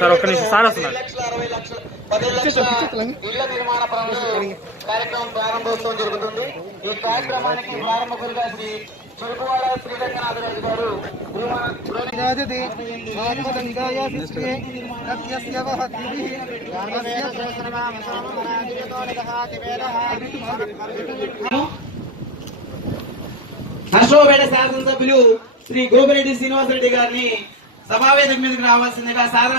Sir ఒక్క నిమిషం sir వస్తున్నారు. లక్షల అరవై లక్షల పది లక్షల ఇళ్ళ నిర్మాణ కార్యక్రమం ప్రారంభోత్సవం జరుగుతుంది. ఈ కార్యక్రమానికి ప్రారంభకులుగా శ్రీ చెరుకువాడ శ్రీరంగనాథ రాజు గారు నర్సోపేట శాసనసభ్యులు శ్రీ గోపిరెడ్డి శ్రీనివాసరెడ్డి గారిని సభావేదిక మీదకి రావాల్సిందిగా సారా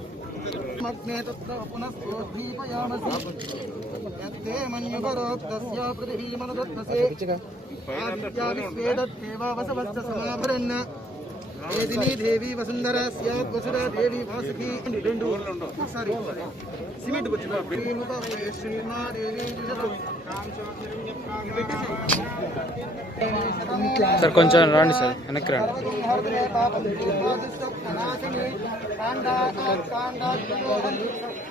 मग्नेतत्र पुनः प्रोद्धीपयामसि यत्ते मन्युपरोक्तस्य पृथिवीमनुदत्तसे। आदित्या विश्वे दत्तेवावसवश्च समाभरन् వేదిని దేవి వసుంధర స్యాత్ వసురా దేవి వాసుకి. రెండు. సారీ. సిమెంట్ సార్ కొంచెం రండి సార్. వెనక్కి రండి. శ్రీరామం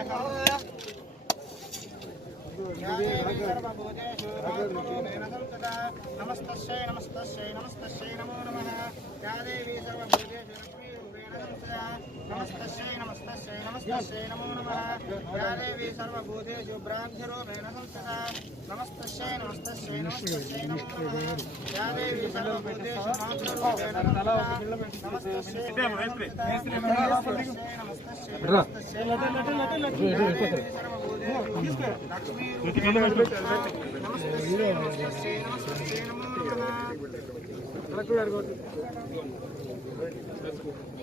నమస్తస్యై నమస్తస్యై నమస్తస్యై నమో నమ యా దేవీ సర్వభూతేషు లక్ష్మీరూపేణ సంస్థితా నమస్తస్యై నమస్తస్యై నమస్తస్యై నమో నమః. యా దేవీ సర్వభూతేషు బ్రాహ్మ్యరూపేణ సంస్థితా నమస్తస్యై నమస్తస్యై నమస్తస్యై నమో నమః. యా సర్వభూతేషు మాతృరూపేణ సంస్థితా నమస్తస్యై నమస్తస్యై నమస్తస్యై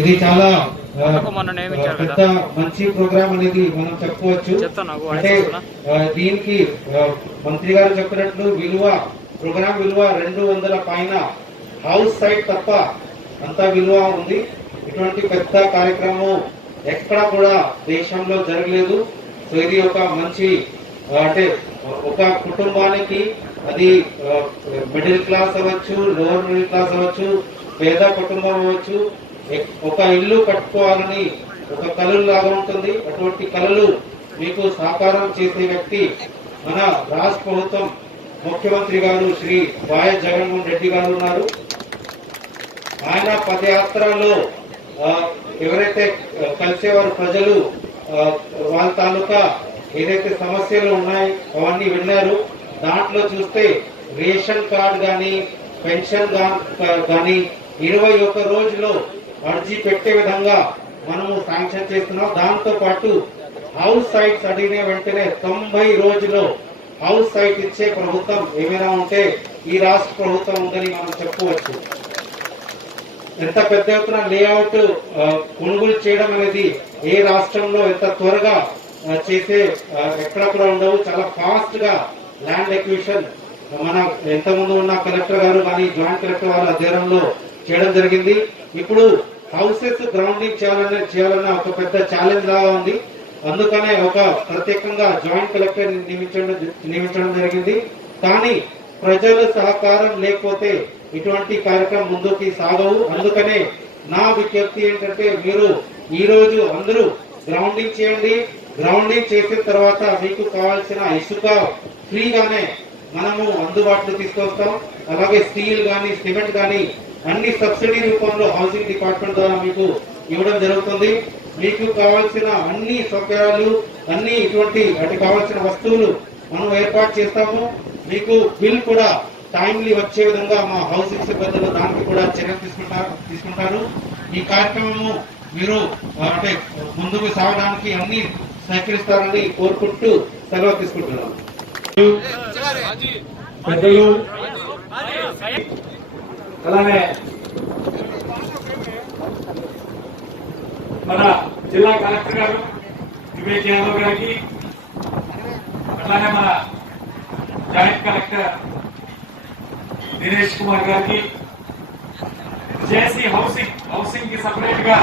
ఇది చాలా. పెద్ద మంచి ప్రోగ్రామ్ అనేది మనం చెప్పుకోవచ్చు. అంటే దీనికి మంత్రి గారు చెప్పినట్లు విలువ ప్రోగ్రామ్ విలువ రెండు వందల పైన హౌస్ సైట్ తప్ప అంత విలువ ఉంది. ఇటువంటి పెద్ద కార్యక్రమం ఎక్కడ కూడా దేశంలో జరగలేదు. సో ఇది ఒక మంచి అంటే ఒక కుటుంబానికి అది మిడిల్ క్లాస్ అవ్వచ్చు లోవర్ మిడిల్ క్లాస్ అవ్వచ్చు పేద కుటుంబం అవ్వచ్చు ఒక ఇల్లు కట్టుకోవాలని ఒక కళలు లాగా ఉంటుంది. అటువంటి కళలు మీకు సాకారం చేసే వ్యక్తి మన రాష్ట్ర ప్రభుత్వం ముఖ్యమంత్రి గారు శ్రీ వాయ జగన్మోహన్ రెడ్డి గారు ఉన్నారు. ఆయన పదయాత్రలో ఎవరైతే కలిసేవారు ప్రజలు వాళ్ళ తాలూకా ఏదైతే సమస్యలు ఉన్నాయో అవన్నీ విన్నారు. దాంట్లో చూస్తే రేషన్ కార్డ్ కానీ పెన్షన్ కానీ ఇరవై ఒక్క రోజులో అర్జీ పెట్టే విధంగా మనము శాంక్షన్ చేస్తున్నాం. దాంతో పాటు హౌస్ సైట్స్ అడిగిన వెంటనే తొంభై రోజుల్లో హౌస్ సైట్ ఇచ్చే ప్రభుత్వం ఏమైనా ఉంటే ఈ రాష్ట్ర ప్రభుత్వం ఉందని మనం చెప్పుకోవచ్చు ఎంత పెద్ద ఎత్తున లేఅవుట్ కొనుగోలు చేయడం అనేది ఏ రాష్ట్రంలో ఎంత త్వరగా చేసే ఎక్కడ కూడా ఉండవు చాలా ఫాస్ట్గా ల్యాండ్ ఎక్విషన్ మన ఎంత ముందు ఉన్న కలెక్టర్ గారు కానీ జాయింట్ కలెక్టర్ వాళ్ళ అధ్యయనంలో చేయడం జరిగింది. ఇప్పుడు హౌసెస్ గ్రౌండింగ్ చేయాలనే చేయాలన్న ఒక పెద్ద ఛాలెంజ్ లాగా ఉంది. అందుకనే ఒక ప్రత్యేకంగా జాయింట్ కలెక్టర్ నియమించడం నియమించడం జరిగింది. కానీ ప్రజల సహకారం లేకపోతే ఇటువంటి కార్యక్రమం ముందుకి సాగవు. అందుకనే నా విజ్ఞప్తి ఏంటంటే మీరు ఈ రోజు అందరూ గ్రౌండింగ్ చేయండి. గ్రౌండింగ్ చేసిన తర్వాత మీకు కావాల్సిన ఇసుక ఫ్రీగానే మనము అందుబాటులో తీసుకొస్తాం. అలాగే స్టీల్ కానీ సిమెంట్ కానీ అన్ని సబ్సిడీ రూపంలో హౌసింగ్ డిపార్ట్మెంట్ ద్వారా మీకు ఇవ్వడం జరుగుతుంది. మీకు కావాల్సిన అన్ని సౌకర్యాలు అన్ని ఇటువంటి వాటి కావాల్సిన వస్తువులు మనం ఏర్పాటు చేస్తాము. మీకు బిల్ కూడా టైమ్లీ వచ్చే విధంగా మా హౌసింగ్ సిబ్బందులు దానికి కూడా చర్యలు తీసుకుంటారు తీసుకుంటారు. ఈ కార్యక్రమము మీరు అంటే ముందుకు సాగడానికి అన్ని సహకరిస్తారని కోరుకుంటూ సెలవు తీసుకుంటున్నాను. పెద్దలు అలానే మన జిల్లా కలెక్టర్ గారు వివేక్ యాదవ్ గారికి అలానే మన జాయింట్ కలెక్టర్ దినేష్ కుమార్ గారికి జేసీ హౌసింగ్ హౌసింగ్కి సపరేట్గా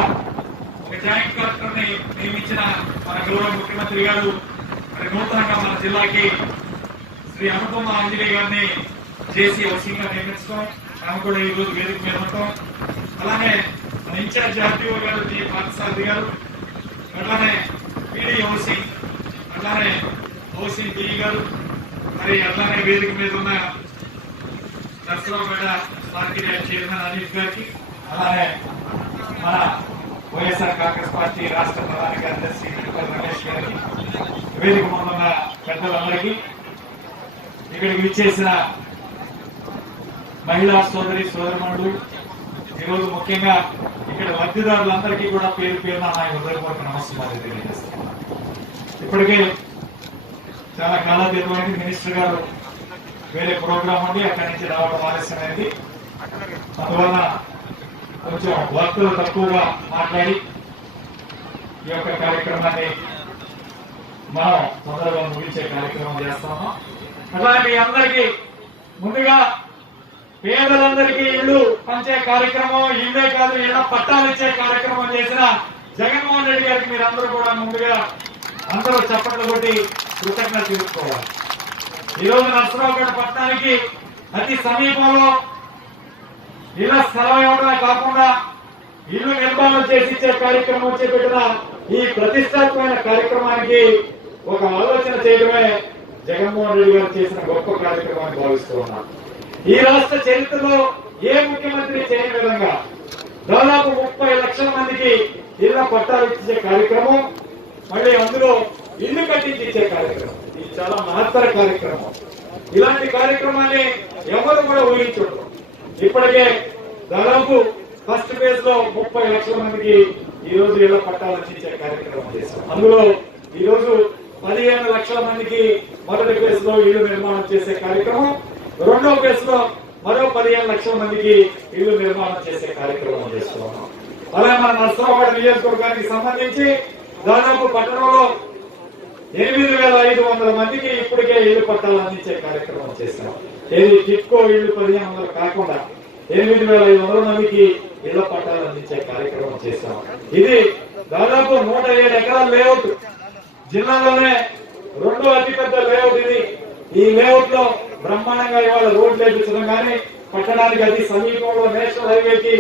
ఒక జాయింట్ కలెక్టర్ని నియమించిన మన గౌరవ ముఖ్యమంత్రి గారు మరి నూతనంగా మన జిల్లాకి శ్రీ అనుపమ ఆంజనేయ గారిని చేసి హౌసింగ్ నియమించడం ఆమె కూడా ఈ రోజు వేదిక మీద ఉండటం అలానే మన ఇన్ఛార్జ్ ఆర్టీఓ గారు జి పార్థసారథి గారు అట్లానే పీడీ హౌసింగ్ అట్లానే హౌసింగ్ డిఈ గారు మరి అట్లానే వేదిక మీద ఉన్న నర్సరావుపేట మార్కెట్ చైర్మన్ అనిల్ గారికి అలానే మన వైఎస్ఆర్ కాంగ్రెస్ పార్టీ రాష్ట్ర ప్రధాన కార్యదర్శి రమేష్ గారికి వేదిక ముందున్న పెద్దలందరికీ ఇక్కడికి విచ్చేసిన మహిళా సోదరి సోదరుడు ఈరోజు ముఖ్యంగా ఇక్కడ లబ్ధిదారులందరికీ కూడా పేరు పేరున నా హృదయపూర్వక నమస్కారాలు తెలియజేస్తాను ఇప్పటికే చాలా కాలం కాలాతీతమైంది మినిస్టర్ గారు వేరే ప్రోగ్రామ్ ఉండి అక్కడి నుంచి రావడం ఆలస్యమైంది. అందువలన కొంచెం వర్కులు తక్కువగా మాట్లాడి ఈ యొక్క కార్యక్రమాన్ని మనం తొందరగా ముగించే కార్యక్రమం చేస్తాము. అట్లానే మీ అందరికీ ముందుగా పేదలందరికీ ఇల్లు పంచే కార్యక్రమం ఇల్లే కాదు ఇలా పట్టాలు ఇచ్చే కార్యక్రమం చేసిన జగన్మోహన్ రెడ్డి గారికి మీరు అందరూ కూడా ముందుగా అందరూ చప్పట్లు కొట్టి కృతజ్ఞత తీసుకోవాలి ఈరోజు నర్సరావుపేట పట్టణానికి అతి సమీపంలో ఇళ్ళ స్థలం ఇవ్వడమే కాకుండా ఇల్లు నిర్మాణం చేసి ఇచ్చే కార్యక్రమం చేపట్టిన ఈ ప్రతిష్టాత్మకమైన కార్యక్రమానికి ఒక ఆలోచన చేయడమే జగన్మోహన్ రెడ్డి గారు చేసిన గొప్ప కార్యక్రమాన్ని భావిస్తూ ఉన్నాను ఈ రాష్ట్ర చరిత్రలో ఏ ముఖ్యమంత్రి చేయని విధంగా దాదాపు ముప్పై లక్షల మందికి ఇళ్ళ పట్టాలు ఇచ్చే కార్యక్రమం మళ్ళీ అందులో ఇల్లు కట్టించి ఇచ్చే కార్యక్రమం. ఇది చాలా మహత్తర కార్యక్రమం. ఇలాంటి కార్యక్రమాన్ని ఎవరు కూడా ఊహించడం ఇప్పటికే దాదాపు ఫస్ట్ ఫేజ్లో ముప్పై లక్షల మందికి ఈ రోజు ఇళ్ళ పట్టాలు ఇచ్చే కార్యక్రమం చేశాం అందులో ఈ రోజు పదిహేను లక్షల మందికి మొదటి ఫేజ్లో ఇల్లు నిర్మాణం చేసే కార్యక్రమం రెండో ఫేజ్లో మరో పదిహేను లక్షల మందికి ఇల్లు నిర్మాణం చేసే కార్యక్రమం చేస్తున్నాం. అలాగే మన నర్సరావుపేట నియోజకవర్గానికి సంబంధించి దాదాపు పట్టణంలో ఎనిమిది వేల ఐదు వందల మందికి ఇప్పటికే ఇల్లు పట్టాలు అందించే కార్యక్రమం చేశాం ఏది టిట్కో ఇల్లు పదిహేను వందలు కాకుండా ఎనిమిది వేల ఐదు వందల మందికి ఇళ్ళ పట్టాలు అందించే కార్యక్రమం చేశాం ఇది దాదాపు నూట ఏడు ఎకరాల లేఅవుట్. జిల్లాలోనే రెండో అతిపెద్ద లేఅవుట్ ఇది. ఈ లేఅవుట్లో బ్రహ్మాండంగా ఇవాళ రోడ్లు వేపించడం కానీ పట్టణానికి అతి సమీపంలో నేషనల్ హైవేకి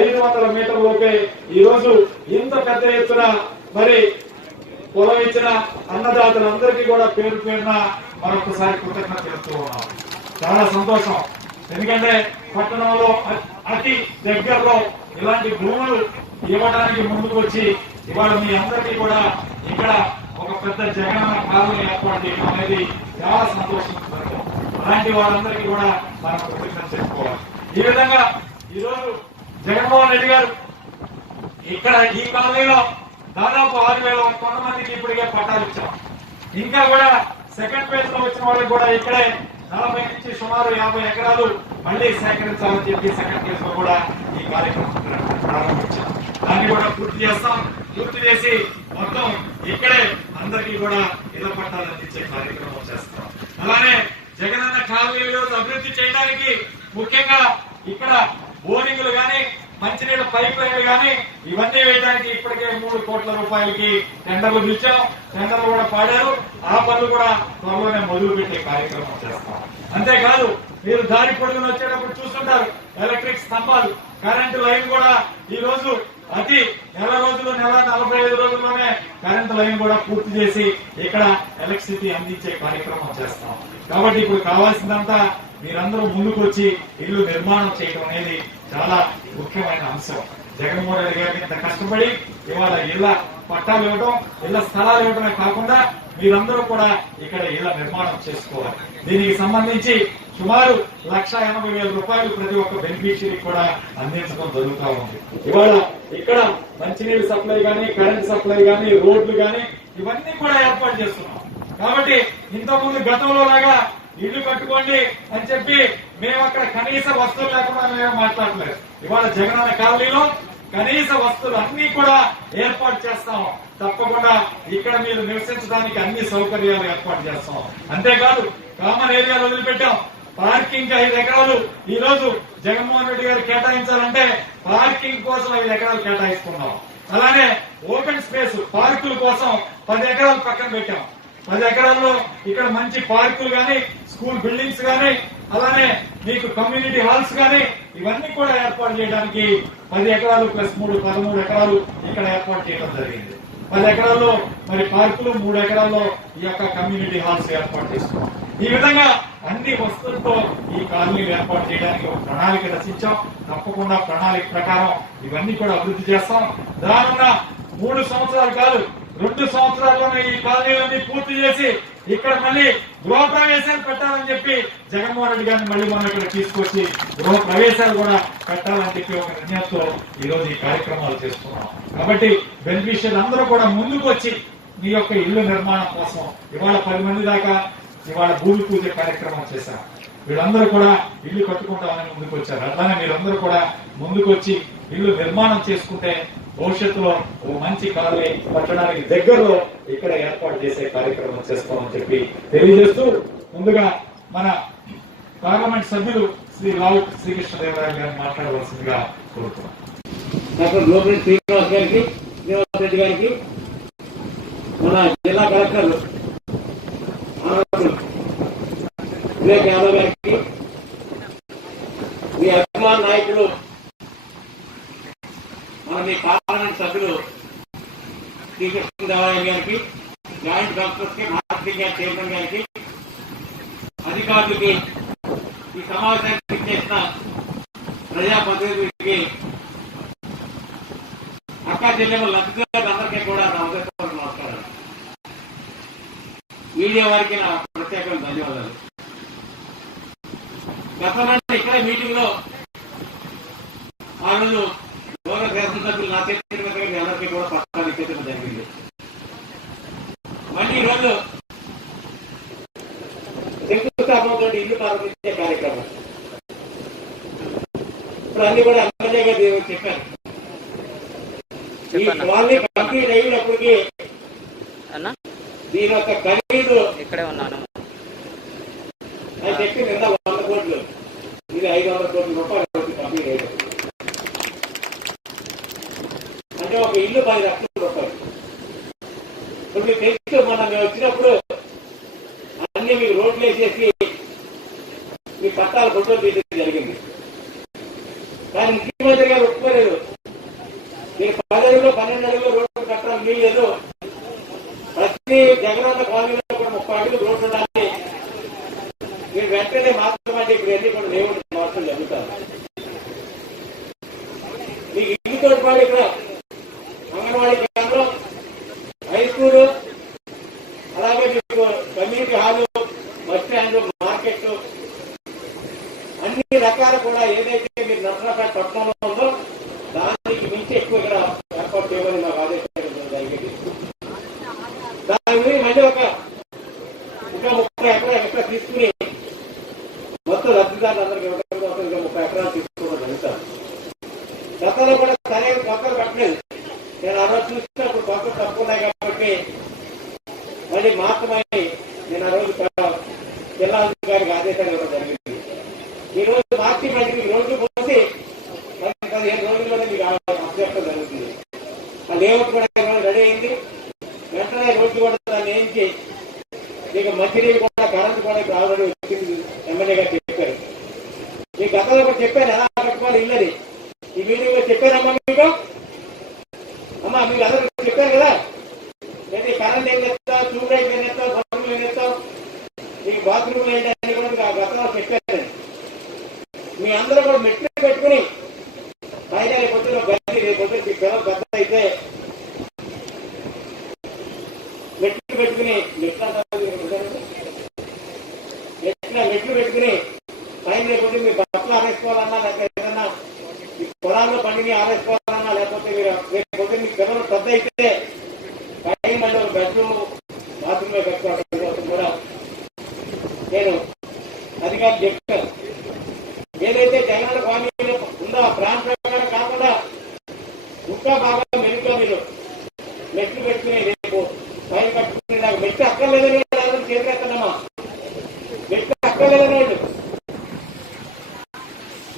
ఐదు వందల మీటర్లలోపే ఈ రోజు ఇంత పెద్ద ఎత్తున మరి పొలం ఇచ్చిన అన్నదాతలందరికీ కూడా పేరు పేరున మరొకసారి కృతజ్ఞత చెప్తూ ఉన్నాం. చాలా సంతోషం. ఎందుకంటే పట్టణంలో అతి దగ్గరలో ఇలాంటి భూములు ఇవ్వడానికి ముందుకు వచ్చి ఇవాళ మీ అందరికీ కూడా ఇక్కడ ఒక పెద్ద జగన్ కాలం ఏర్పాటు అనేది చాలా సంతోషం అలాంటి వారందరికీ కూడా మనం ప్రతిజ్ఞ చేసుకోవాలి ఈ విధంగా ఈరోజు జగన్మోహన్ రెడ్డి గారు ఇక్కడ ఈ కాలనీలో దాదాపు ఆరు వేల కొంతమందికి ఇప్పటికే పట్టాలు ఇచ్చాం ఇంకా కూడా సెకండ్ ఫేజ్లో వచ్చిన వాళ్ళకి కూడా ఇక్కడే నలభై నుంచి సుమారు యాభై ఎకరాలు మళ్ళీ సేకరించాలని చెప్పి సెకండ్ ఫేజ్లో కూడా ఈ కార్యక్రమం ప్రారంభించాం దాన్ని కూడా పూర్తి చేస్తాం. పూర్తి చేసి మొత్తం ఇక్కడే అందరికీ కూడా ఇళ్ళ పట్టాలు అందించే కార్యక్రమం చేస్తాం. అలానే జగనన్న కాలనీలో అభివృద్ధి చేయడానికి ముఖ్యంగా ఇక్కడ బోరింగ్లు కానీ మంచినీళ్ళ పైప్ లైన్లు గాని ఇవన్నీ వేయడానికి ఇప్పటికే మూడు కోట్ల రూపాయలకి టెండర్లు పిలిచాం. టెండర్లు కూడా పాడారు. ఆ పనులు కూడా త్వరలోనే మొదలు పెట్టే కార్యక్రమం చేస్తాం. అంతేకాదు మీరు దారి పొడుగున వచ్చేటప్పుడు చూస్తుంటారు ఎలక్ట్రిక్ స్తంభాలు కరెంటు లైన్ కూడా ఈ రోజు అతి నెల రోజులు నెల నలభై ఐదు రోజుల్లోనే కరెంట్ లైన్ కూడా పూర్తి చేసి ఇక్కడ ఎలక్ట్రిసిటీ అందించే కార్యక్రమం చేస్తాం. కాబట్టి ఇప్పుడు కావాల్సిందంతా మీరందరూ ముందుకు వచ్చి ఇల్లు నిర్మాణం చేయడం అనేది చాలా ముఖ్యమైన అంశం. జగన్మోహన్ రెడ్డి గారికి ఇంత కష్టపడి ఇవాళ ఇళ్ళ పట్టాలు ఇవ్వడం ఇళ్ళ స్థలాలు ఇవ్వడమే కాకుండా మీరందరూ కూడా ఇక్కడ ఇళ్ళ నిర్మాణం చేసుకోవాలి. దీనికి సంబంధించి సుమారు లక్ష ఎనభై వేల రూపాయలు ప్రతి ఒక్క బెనిఫిషియరీ కూడా అందించడం జరుగుతూ ఉంది. ఇవాళ ఇక్కడ మంచినీరు సప్లై గానీ కరెంట్ సప్లై గానీ రోడ్లు గానీ ఇవన్నీ కూడా ఏర్పాటు చేస్తున్నాం. కాబట్టి ఇంతకుముందు గతంలో లాగా ఇల్లు కట్టుకోండి అని చెప్పి మేము అక్కడ కనీస వస్తువులు లేకుండా మేము మాట్లాడలేదు. ఇవాళ జగనన్న కాలనీలో కనీస వస్తువులు అన్ని కూడా ఏర్పాటు చేస్తాము. తప్పకుండా ఇక్కడ మీరు నివసించడానికి అన్ని సౌకర్యాలు ఏర్పాటు చేస్తాం. అంతేకాదు కామన్ ఏరియాలు వదిలిపెట్టాం. పార్కింగ్ ఐదు ఎకరాలు. ఈ రోజు జగన్మోహన్ రెడ్డి గారు కేటాయించాలంటే పార్కింగ్ కోసం ఐదు ఎకరాలు కేటాయిస్తున్నాం. అలానే ఓపెన్ స్పేస్ పార్కుల కోసం పది ఎకరాలు పక్కన పెట్టాం. పది ఎకరాల్లో ఇక్కడ మంచి పార్కులు గాని స్కూల్ బిల్డింగ్స్ గాని అలానే మీకు కమ్యూనిటీ హాల్స్ గాని ఇవన్నీ కూడా ఏర్పాటు చేయడానికి పది ఎకరాలు ప్లస్ మూడు పదమూడు ఎకరాలు ఇక్కడ ఏర్పాటు చేయడం జరిగింది. పది ఎకరాల్లో మరి పార్కులు మూడు ఎకరాల్లో ఈ యొక్క కమ్యూనిటీ హాల్స్ ఏర్పాటు చేస్తున్నాం. ఈ విధంగా అన్ని వస్తువులతో ఈ కాలనీలు ఏర్పాటు చేయడానికి ఒక ప్రణాళిక రచించాం. తప్పకుండా ప్రణాళిక ప్రకారం ఇవన్నీ కూడా అభివృద్ధి చేస్తాం. దానున్న మూడు సంవత్సరాలు కాదు రెండు సంవత్సరాల్లోనే ఈ కాలనీలన్నీ పూర్తి చేసి ఇక్కడ మళ్ళీ గృహ ప్రవేశాలు పెట్టాలని చెప్పి జగన్మోహన్ రెడ్డి గారిని మళ్ళీ మనం ఇక్కడ తీసుకొచ్చి గృహ ప్రవేశాలు కూడా పెట్టాలని చెప్పి ఒక నిర్ణయంతో ఈరోజు ఈ కార్యక్రమాలు చేస్తున్నాం. కాబట్టి బెనిఫిషియర్ అందరూ కూడా ముందుకు వచ్చి మీ యొక్క ఇల్లు నిర్మాణం కోసం ఇవాళ పది మంది దాకా ఇవాళ భూమి పూజ కార్యక్రమం చేశారు. వీళ్ళందరూ కూడా ఇల్లు కట్టుకుంటామని ముందుకు వచ్చారు. అలానే మీరందరూ కూడా ముందుకు వచ్చి ఇల్లు నిర్మాణం చేసుకుంటే భవిష్యత్తులో ఓ మంచి కాలనీ పట్టడానికి దగ్గరలో ఇక్కడ ఏర్పాటు చేసే కార్యక్రమం చేస్తామని చెప్పి తెలియజేస్తూ ముందుగా మన పార్లమెంట్ సభ్యులు శ్రీ రావు శ్రీకృష్ణదేవరాయ గారు మాట్లాడవలసిందిగా కోరుతున్నాం. డాక్టర్ గోపిరెడ్డి శ్రీనివాస్ గారికి శ్రీనివాస్ రెడ్డి గారికి మన జిల్లా కలెక్టర్ వివేక్ యాదవ్ గారికి మీ అభిమాన నాయకులు మన మీ పార్లమెంట్ సభ్యులు శ్రీకృష్ణదేవరాయ గారికి జాయింట్ కలెక్టర్స్కి మార్కెటింగ్ గారి చైర్మన్ గారికి అధికారులకి ఈ సమావేశానికి చేసిన ప్రజాప్రతినిధులకి అక్క చెల్లెమ్మ లబ్ధిదారులందరికీ కూడా నా ఉదయపూర్వక నమస్కారాలు. మీడియా వారికి నా ప్రత్యేకమైన ధన్యవాదాలు. గతంలో ఇక్కడే మీటింగ్లో ఆ రోజు గౌరవ శాసనసభ్యులు నా చేతి అందరికీ కూడా పట్టాలు ఇచ్చేయడం జరిగింది. మళ్ళీ ఈరోజు రోజు శంకుస్థాపనతో ఇల్లు ప్రారంభించే కార్యక్రమం. ఇప్పుడు అన్ని కూడా ఎమ్మెల్యే చెప్పారు. చెప్పన్నా. ఇక్కడే ఉన్నాను ఆయన చెప్పి నిన్న వంద కోట్లు ఇది ఐదు వందల కోట్ల రూపాయలు అవుతుంది కంప్లీట్ అయ్యింది అంటే ఒక ఇల్లు పది లక్షల రూపాయలు ఇప్పుడు మీకు తెలుసు మొన్న మేము వచ్చినప్పుడు అన్ని మీకు రోడ్లు వేసేసి మీ పట్టాలు ఫోటోలు తీయడం జరిగింది కానీ ముఖ్యమంత్రి గారు ఒప్పుకోలేదు మీరు పది అడుగులు పన్నెండు అడుగులు రోడ్డు కట్టడం వీలేదు ప్రతి జగనన్న కాలనీలో కూడా ముప్పై అడుగులు రోడ్డు ఉండాలి మీరు వెంటనే మార్చమంటే ఇప్పుడు ఎన్ని కూడా దేవుడు మార్చడం జరుగుతారు మీకు ఇంటితో పాటు ఇక్కడ అంగన్వాడీ కేంద్రం హై స్కూల్ అలాగే మీకు community hall bus stand market అన్ని రకాల కూడా ఏదైతే మీరు నర్సరాపేట పట్టణంలో ఉందో దానికి మించి ఎక్కువ ఇక్కడ ఏర్పాటు చేయమని మాకు ఆదేశించడం జరిగింది దాని గురించి మళ్ళీ ఒక ఇంకా ముప్పై ఎకరాలు ఎక్కడ తీసుకుని మొత్తం లబ్ధిదారులందరికీ ఇవ్వడం కోసం ఇంకా ముప్పై ఎకరాలు తీసుకోవడం జరుగుతారు గతంలో కూడా సరైన మెట్లు పెట్టుకుని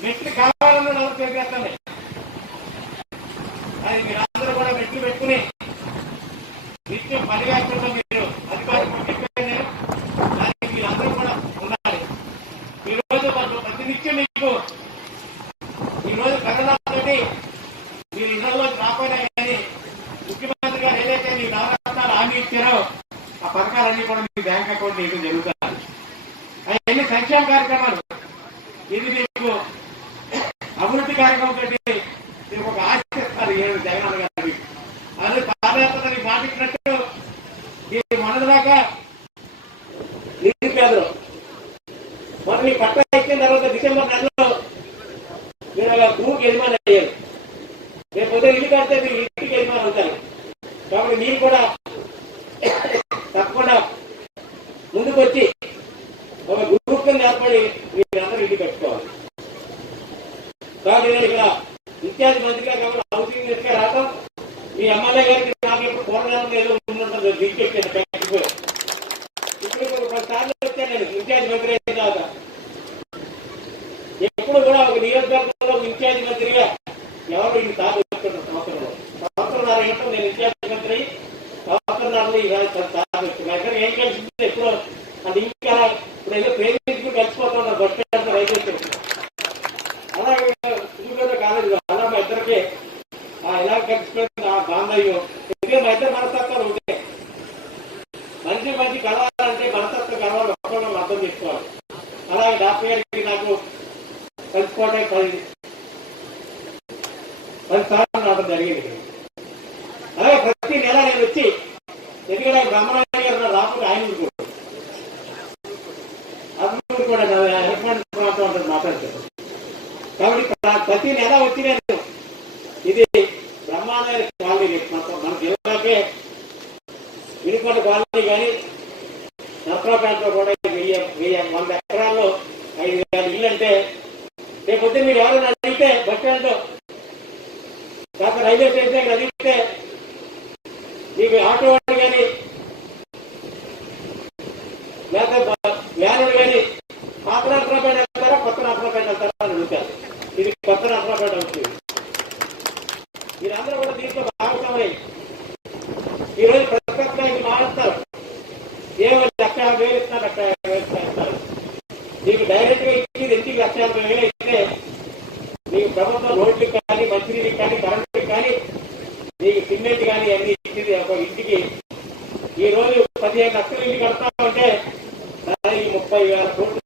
నెట్ కావాలన్నా ఎవరు పెరిగేస్తాను మరి నీ పట్ట ఎక్కిన తర్వాత డిసెంబర్ నెల ఇప్పుడు আপনার প্রান্ত పదిహేను లక్షలు ఇల్లు కడతామంటే దానికి ముప్పై వేల కోట్లు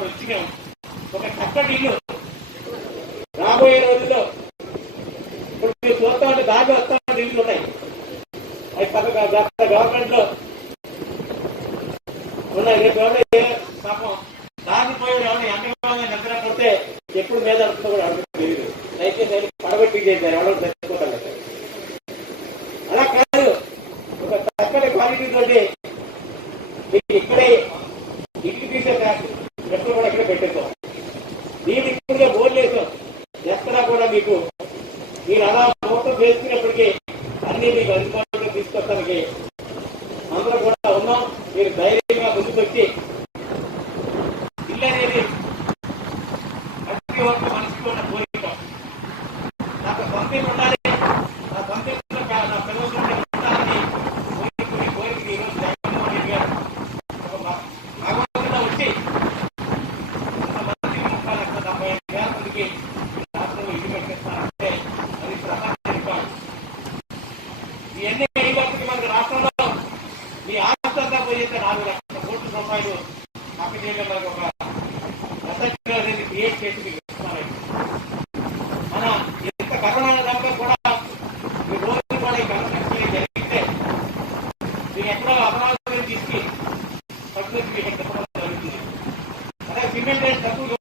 వ్యక్తిగా ఒక చక్కటి ఇల్లు తక్కువ ఇక్కడ తక్కువ జరుగుతుంది అదే సిమెంట్ రేట్ తక్కువ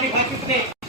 आणि भाकीत